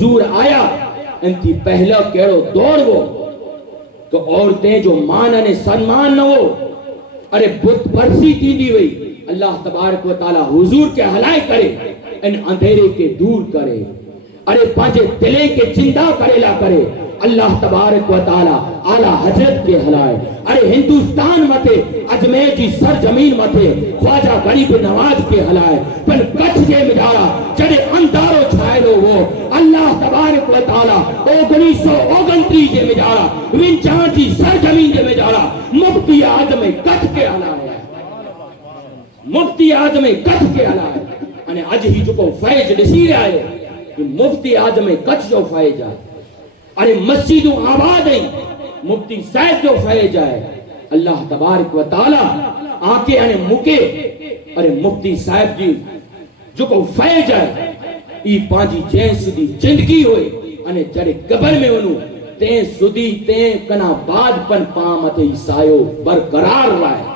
हुजूर आया इनकी पहला केड़ो दौड़ वो तो औरतें जो मान ने सम्मान न हो अरे बुत परसी थींदी हुई अल्लाह तबारक व तआला हुजूर के हलाए करे इन अंधेरे के दूर करे अरे पांचे दिले के जिंदा करेला करे अल्लाह तबारक व तआला आला हजरत के हलाए अरे हिंदुस्तान मथे अजमेर जी सरजमीन मथे ख्वाजा गरीब नवाज के हलाए पर कच्छ जे मिजारा जड़े अंधारो छायलो वो अल्लाह तबारक व तआला 1929 जे मिजारा विंचार जी सरजमीन जे मिजारा मुफ्ती आजम कच्छ के हलाए मुफ्ती आजम कच्छ के हलाए अने अज ही जो फैज ॾिसी रहिया आहियो कि मुफ्ती आजम कच्छ जो फैज आहे अरे मस्जिदों आबाद है मुफ्ती साहब जो फैज है अल्लाह तबारक व तआला आके अने मुके अरे मुफ्ती साहब जी जो को फैज है ई पांजी जैं सुधी जिंदगी होए अने जड़े कबर में वनु ते सुधी ते कना बाद पन पा मथे सायो बरकरार रहे